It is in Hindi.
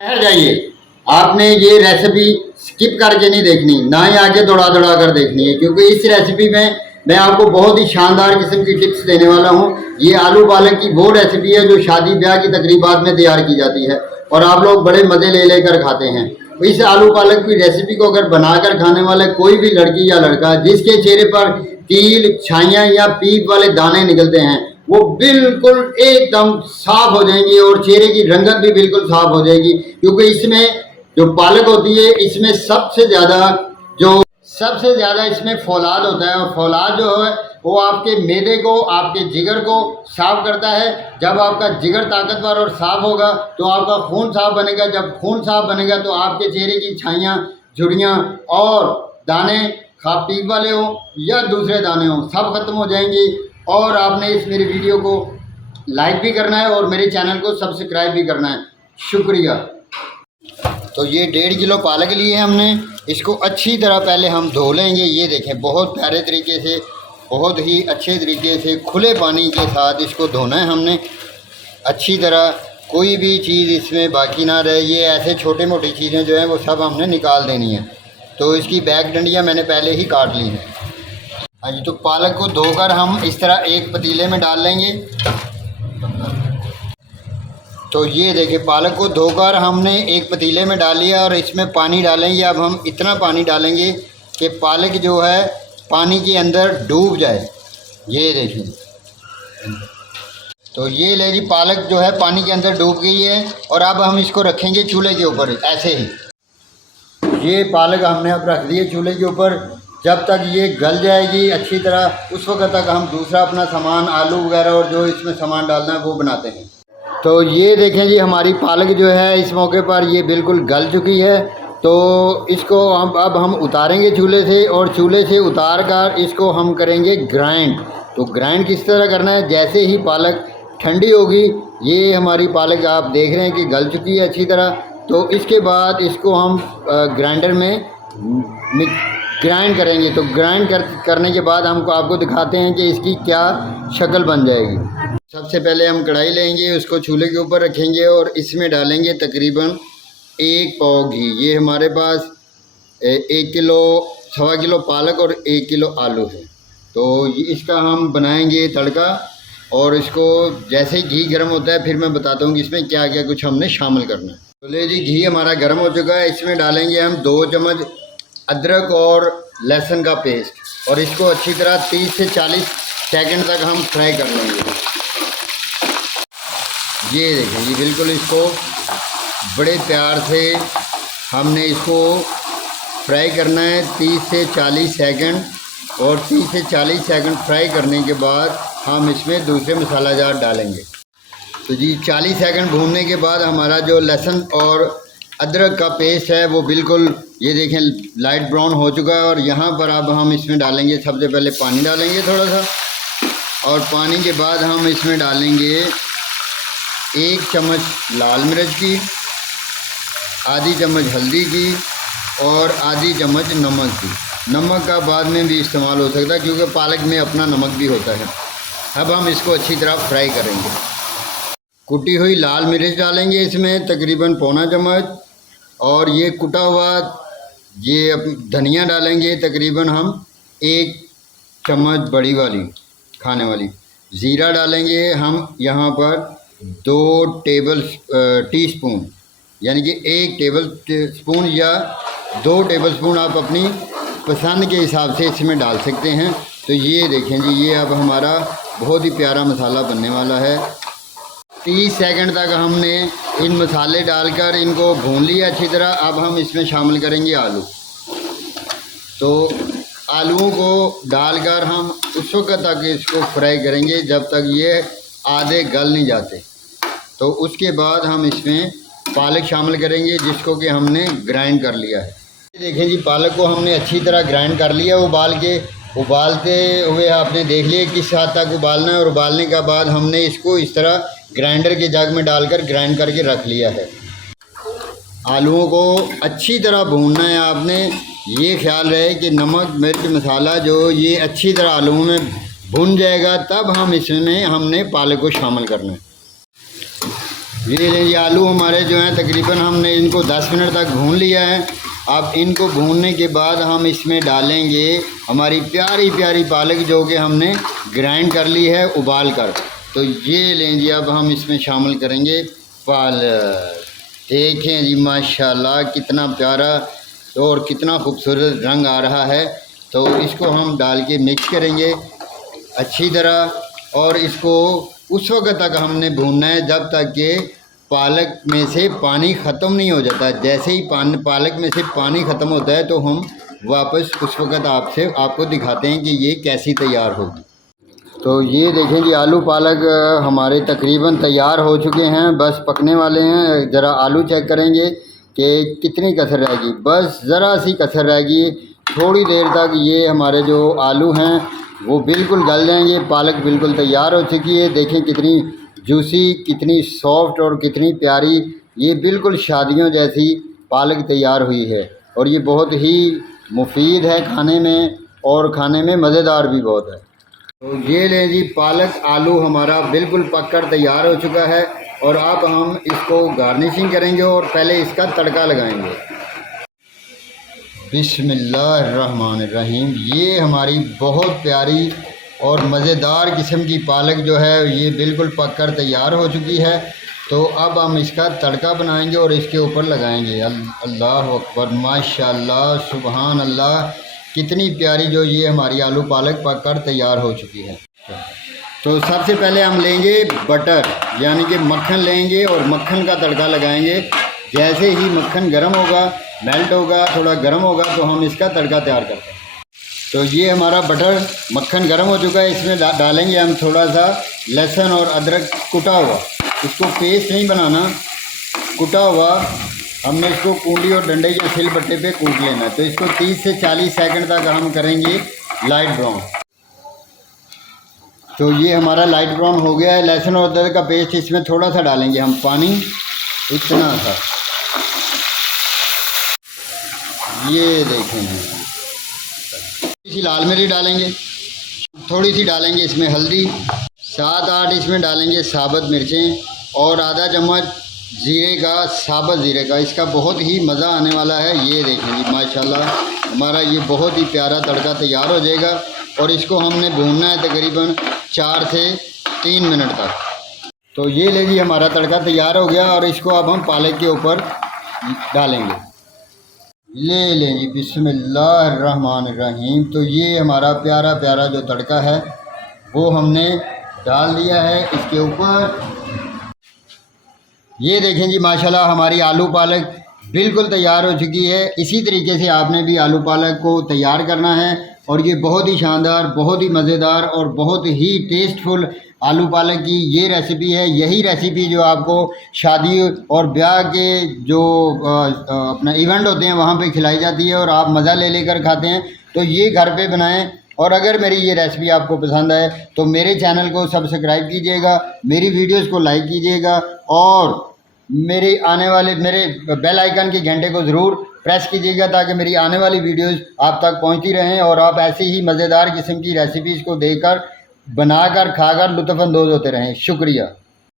ठहर जाइए, आपने ये रेसिपी स्किप करके नहीं देखनी, ना ही आगे दौड़ा दौड़ा कर देखनी है, क्योंकि इस रेसिपी में मैं आपको बहुत ही शानदार किस्म की टिप्स देने वाला हूँ। ये आलू पालक की वो रेसिपी है जो शादी ब्याह की तकरीबात में तैयार की जाती है और आप लोग बड़े मज़े ले लेकर खाते हैं। तो इस आलू पालक की रेसिपी को अगर बनाकर खाने वाले कोई भी लड़की या लड़का जिसके चेहरे पर तील, छाइयाँ या पीप वाले दाने निकलते हैं, वो बिल्कुल एकदम साफ हो जाएंगी और चेहरे की रंगत भी बिल्कुल साफ हो जाएगी, क्योंकि इसमें जो पालक होती है इसमें सबसे ज्यादा इसमें फौलाद होता है और फौलाद जो है वो आपके मैदे को, आपके जिगर को साफ करता है। जब आपका जिगर ताकतवर और साफ होगा तो आपका खून साफ बनेगा। जब खून साफ बनेगा तो आपके चेहरे की छाइयाँ, झुर्रियाँ और दाने, खा पीप वाले हों या दूसरे दाने हों, सब खत्म हो जाएंगी। और आपने इस मेरी वीडियो को लाइक भी करना है और मेरे चैनल को सब्सक्राइब भी करना है। शुक्रिया। तो ये 1.5 किलो पालक लिए हमने, इसको अच्छी तरह पहले हम धो लेंगे। ये देखें, बहुत प्यारे तरीके से, बहुत ही अच्छे तरीके से खुले पानी के साथ इसको धोना है हमने अच्छी तरह। कोई भी चीज़ इसमें बाकी ना रहे। ये ऐसे छोटे मोटी चीज़ें जो हैं वो सब हमने निकाल देनी है। तो इसकी बैक डंडियाँ मैंने पहले ही काट ली हैं। हाँ जी, तो पालक को धोकर हम इस तरह एक पतीले में डाल लेंगे। तो ये देखिए, पालक को धोकर हमने एक पतीले में डाल लिया और इसमें पानी डालेंगे। अब हम इतना पानी डालेंगे कि पालक जो है पानी के अंदर डूब जाए। ये देखिए, तो ये ले जी, पालक जो है पानी के अंदर डूब गई है और अब हम इसको रखेंगे चूल्हे के ऊपर ऐसे ही। ये पालक हमने अब रख दिए चूल्हे के ऊपर। जब तक ये गल जाएगी अच्छी तरह, उस वक्त तक हम दूसरा अपना सामान, आलू वगैरह और जो इसमें सामान डालना है वो बनाते हैं। तो ये देखें जी, हमारी पालक जो है इस मौके पर ये बिल्कुल गल चुकी है। तो इसको अब हम उतारेंगे चूल्हे से और चूल्हे से उतार कर इसको हम करेंगे ग्राइंड। तो ग्राइंड किस तरह करना है, जैसे ही पालक ठंडी होगी, ये हमारी पालक आप देख रहे हैं कि गल चुकी है अच्छी तरह। तो इसके बाद इसको हम ग्राइंडर में ग्राइंड करेंगे। तो ग्राइंड करने के बाद हमको आपको दिखाते हैं कि इसकी क्या शक्ल बन जाएगी। सबसे पहले हम कढ़ाई लेंगे, उसको चूल्हे के ऊपर रखेंगे और इसमें डालेंगे तकरीबन 1 पाव घी। ये हमारे पास 1 किलो, 1.25 किलो पालक और 1 किलो आलू है। तो इसका हम बनाएंगे तड़का और इसको जैसे ही घी गर्म होता है फिर मैं बताता हूँ कि इसमें क्या क्या कुछ हमने शामिल करना है। तो ले जी, घी हमारा गर्म हो चुका है। इसमें डालेंगे हम 2 चम्मच अदरक और लहसुन का पेस्ट और इसको अच्छी तरह 30 से 40 सेकंड तक हम फ्राई कर लेंगे। ये देखें जी, बिल्कुल इसको बड़े प्यार से हमने इसको फ्राई करना है 30 से 40 सेकंड। और 30 से 40 सेकंड फ्राई करने के बाद हम इसमें दूसरे मसाला जार डालेंगे। तो जी 40 सेकंड भूनने के बाद हमारा जो लहसुन और अदरक का पेस्ट है वो बिल्कुल, ये देखें, लाइट ब्राउन हो चुका है। और यहाँ पर अब हम इसमें डालेंगे, सबसे पहले पानी डालेंगे थोड़ा सा, और पानी के बाद हम इसमें डालेंगे 1 चम्मच लाल मिर्च की, आधी चम्मच हल्दी की और आधी चम्मच नमक की। नमक का बाद में भी इस्तेमाल हो सकता है क्योंकि पालक में अपना नमक भी होता है। अब हम इसको अच्छी तरह फ्राई करेंगे। कुटी हुई लाल मिर्च डालेंगे इसमें तकरीबन 1.25 चम्मच, और ये कुटा हुआ ये धनिया डालेंगे तकरीबन हम 1 चम्मच बड़ी वाली खाने वाली। ज़ीरा डालेंगे हम यहाँ पर 2 टीस्पून, यानी कि 1 टेबल स्पून या 2 टेबल स्पून आप अपनी पसंद के हिसाब से इसमें डाल सकते हैं। तो ये देखें जी, ये अब हमारा बहुत ही प्यारा मसाला बनने वाला है। 30 सेकंड तक हमने इन मसाले डालकर इनको भून लिया अच्छी तरह। अब हम इसमें शामिल करेंगे आलू। तो आलूओं को डालकर हम उस वक्त तक इसको फ्राई करेंगे जब तक ये आधे गल नहीं जाते। तो उसके बाद हम इसमें पालक शामिल करेंगे जिसको कि हमने ग्राइंड कर लिया है। देखें जी, पालक को हमने अच्छी तरह ग्राइंड कर लिया। उबालते हुए आपने देख लिया किस हद तक उबालना है, और उबालने के बाद हमने इसको इस तरह ग्राइंडर के जग में डालकर ग्राइंड करके रख लिया है। आलूओं को अच्छी तरह भूनना है आपने। ये ख्याल रहे कि नमक, मिर्च, मसाला जो ये अच्छी तरह आलूओं में भुन जाएगा, तब हम इसमें हमने पालक को शामिल करना है। ये लें, ये आलू हमारे जो हैं तकरीबन हमने इनको 10 मिनट तक भून लिया है। अब इनको भूनने के बाद हम इसमें डालेंगे हमारी प्यारी प्यारी पालक जो कि हमने ग्राइंड कर ली है उबाल कर। तो ये लें जी, अब हम इसमें शामिल करेंगे पालक। देखें जी माशाल्लाह कितना प्यारा और कितना खूबसूरत रंग आ रहा है। तो इसको हम डाल के मिक्स करेंगे अच्छी तरह, और इसको उस वक्त तक हमने भूनना है जब तक कि पालक में से पानी ख़त्म नहीं हो जाता। जैसे ही पालक में से पानी ख़त्म होता है तो हम वापस उस वक्त आपको दिखाते हैं कि ये कैसी तैयार होगी। तो ये देखें जी, आलू पालक हमारे तकरीबन तैयार हो चुके हैं, बस पकने वाले हैं। ज़रा आलू चेक करेंगे कि कितनी कसर रहेगी, बस ज़रा सी कसर रहेगी। थोड़ी देर तक ये हमारे जो आलू हैं वो बिल्कुल गल जाएंगे। पालक बिल्कुल तैयार हो चुकी है। देखें कितनी जूसी, कितनी सॉफ्ट और कितनी प्यारी, ये बिल्कुल शादियों जैसी पालक तैयार हुई है। और ये बहुत ही मुफीद है खाने में, और खाने में मज़ेदार भी बहुत है। तो ये लें जी, पालक आलू हमारा बिल्कुल पककर तैयार हो चुका है। और अब हम इसको गार्निशिंग करेंगे और पहले इसका तड़का लगाएंगे। बिस्मिल्लाहिर्रहमानिर्रहीम। ये हमारी बहुत प्यारी और मज़ेदार किस्म की पालक जो है ये बिल्कुल पककर तैयार हो चुकी है। तो अब हम इसका तड़का बनाएंगे और इसके ऊपर लगाएंगे। अल्लाह अकबर, माशाल्लाह, सुबहान अल्लाह, कितनी प्यारी जो ये हमारी आलू पालक पककर तैयार हो चुकी है। तो सबसे पहले हम लेंगे बटर, यानी कि मक्खन लेंगे और मक्खन का तड़का लगाएंगे। जैसे ही मक्खन गर्म होगा, मेल्ट होगा, थोड़ा गर्म होगा, तो हम इसका तड़का तैयार करते हैं। तो ये हमारा बटर मक्खन गर्म हो चुका है। इसमें डालेंगे हम थोड़ा सा लहसुन और अदरक कुटा हुआ। इसको पेस्ट नहीं बनाना, कुटा हुआ हमने इसको कूंडी और डंडे या सिलबट्टे पे कूट लेना है। तो इसको 30 से 40 सेकंड तक हम करेंगे लाइट ब्राउन। तो ये हमारा लाइट ब्राउन हो गया है। लहसुन और अदरक का पेस्ट इसमें थोड़ा सा डालेंगे हम पानी, इतना सा। ये देखेंगे, थोड़ी सी लाल मिर्च डालेंगे, थोड़ी सी डालेंगे इसमें हल्दी, 7-8 इसमें डालेंगे साबुत मिर्चें, और आधा चम्मच ज़ीरे का, साबुत ज़ीरे का। इसका बहुत ही मज़ा आने वाला है। ये देखें जी माशाल्लाह, हमारा ये बहुत ही प्यारा तड़का तैयार हो जाएगा। और इसको हमने भूनना है तकरीबन 4 से 3 मिनट तक। तो ये ले जी, हमारा तड़का तैयार हो गया और इसको अब हम पालक के ऊपर डालेंगे। ले लें जी, बिस्मिल्लाहिर्रहमानिर्रहीम। तो ये हमारा प्यारा प्यारा जो तड़का है वो हमने डाल दिया है इसके ऊपर। ये देखें जी माशाल्लाह, हमारी आलू पालक बिल्कुल तैयार हो चुकी है। इसी तरीके से आपने भी आलू पालक को तैयार करना है। और ये बहुत ही शानदार, बहुत ही मज़ेदार और बहुत ही टेस्टफुल आलू पालक की ये रेसिपी है। यही रेसिपी जो आपको शादी और ब्याह के जो अपना इवेंट होते हैं वहाँ पे खिलाई जाती है और आप मज़ा ले लेकर खाते हैं। तो ये घर पे बनाएं। और अगर मेरी ये रेसिपी आपको पसंद आए तो मेरे चैनल को सब्सक्राइब कीजिएगा, मेरी वीडियोस को लाइक कीजिएगा, और मेरे बेल आइकन के घंटे को ज़रूर प्रेस कीजिएगा ताकि मेरी आने वाली वीडियोस आप तक पहुंचती रहें और आप ऐसी ही मज़ेदार किस्म की रेसिपीज़ को देखकर, बनाकर, खाकर लुत्फ़अंदोज़ होते रहें। शुक्रिया।